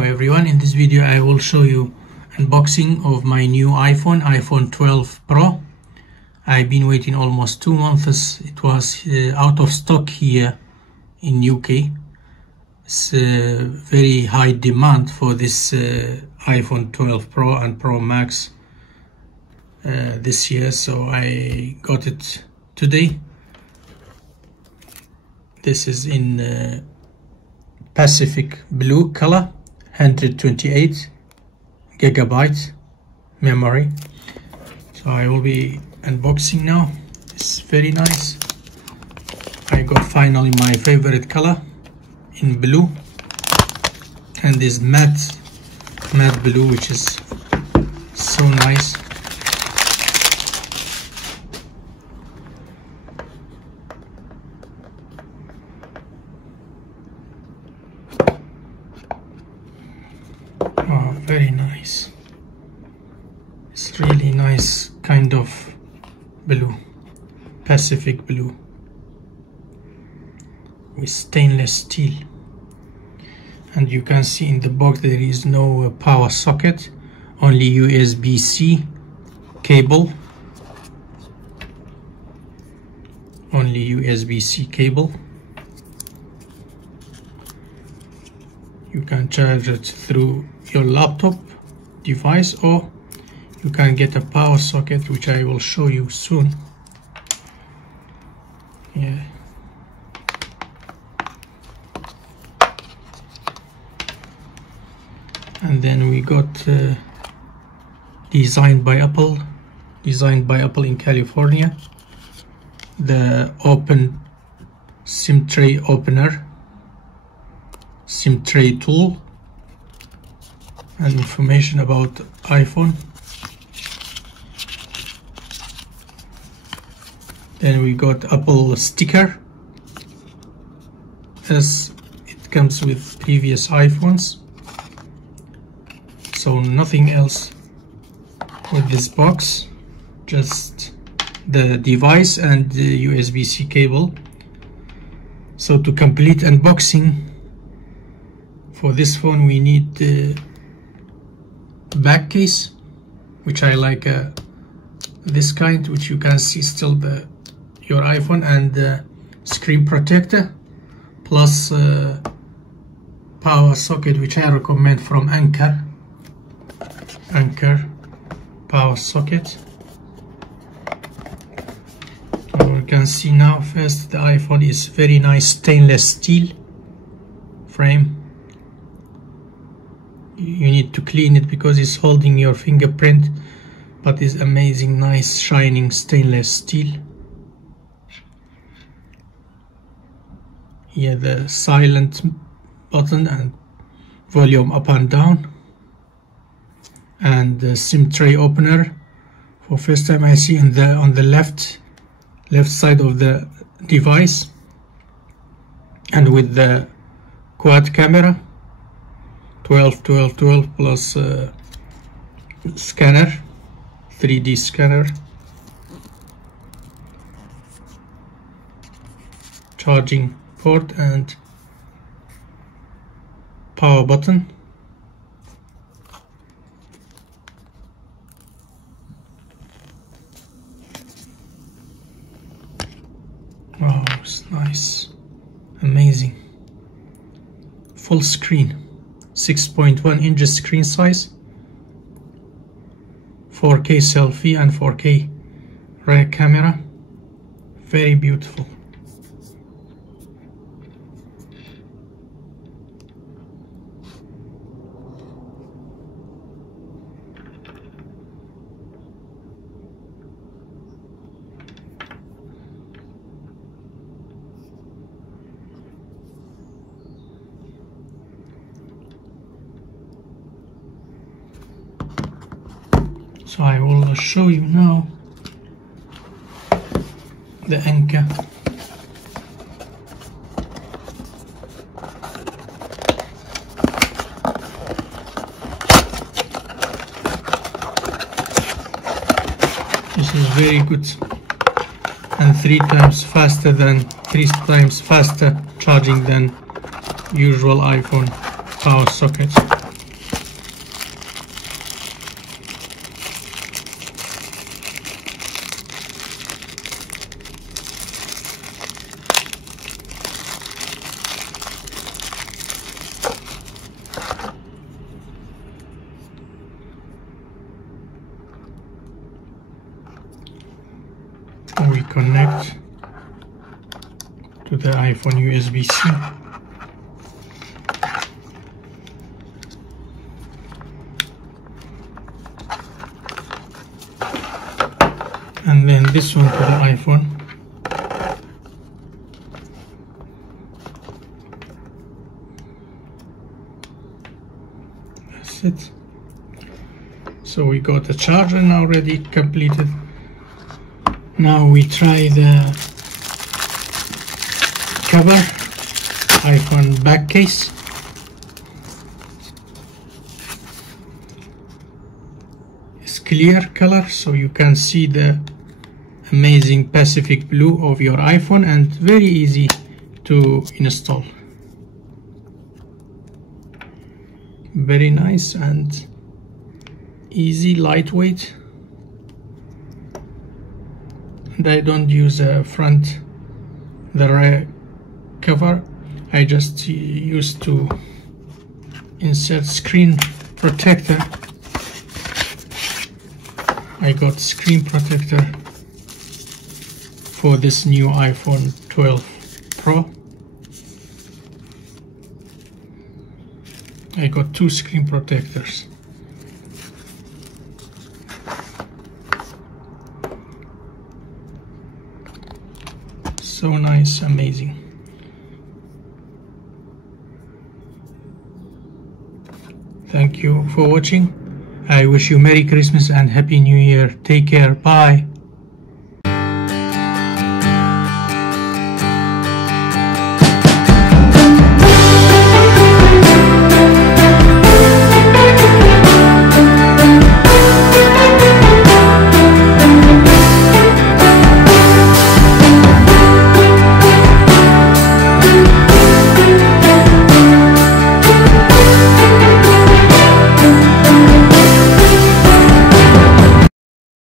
Hello everyone, in this video I will show you unboxing of my new iPhone 12 Pro. I've been waiting almost 2 months. It was out of stock here in UK. It's very high demand for this iPhone 12 Pro and Pro Max this year, so I got it today. This is in Pacific blue color, 128 gigabyte memory. So I will be unboxing now. It's very nice. I got finally my favorite color in blue, and this matte blue, which is so nice. Oh, very nice. It's really nice kind of blue, Pacific blue with stainless steel. And you can see in the box there is no power socket, only USB-C cable. Only USB-C cable. You can charge it through your laptop device, or you can get a power socket, which I will show you soon. Yeah. And then we got designed by Apple in California, the open SIM tray opener, SIM tray tool, and information about iPhone. Then we got Apple sticker, as it comes with previous iPhones. So nothing else with this box, just the device and the USB-C cable. So to complete unboxing for this phone, we need the back case, which I like this kind, which you can see still your iPhone, and the screen protector, plus power socket, which I recommend from Anker power socket. You can see now, first, the iPhone is very nice stainless steel frame. You need to clean it because it's holding your fingerprint, but it's amazing, nice shining stainless steel. Here the silent button and volume up and down, and the SIM tray opener. For first time I see on the left side of the device, and with the quad camera, 12 plus scanner, 3D scanner, charging port, and power button. Wow, it's nice, amazing. Full screen, 6.1 inches screen size, 4K selfie and 4K rear camera, very beautiful. So I will show you now the Anker. This is very good, and 3 times faster charging than usual iPhone power socket. the iPhone USB-C. And then this one to the iPhone. That's it. So we got the charger now already completed. Now we try the cover, iPhone back case. It's clear color, so you can see the amazing Pacific blue of your iPhone, and very easy to install. Very nice and easy, lightweight. And I don't use a the rear cover. I just used to insert screen protector. I got screen protector for this new iPhone 12 Pro. I got 2 screen protectors. So nice, amazing. Thank you for watching. I wish you Merry Christmas and Happy New Year. Take care. Bye.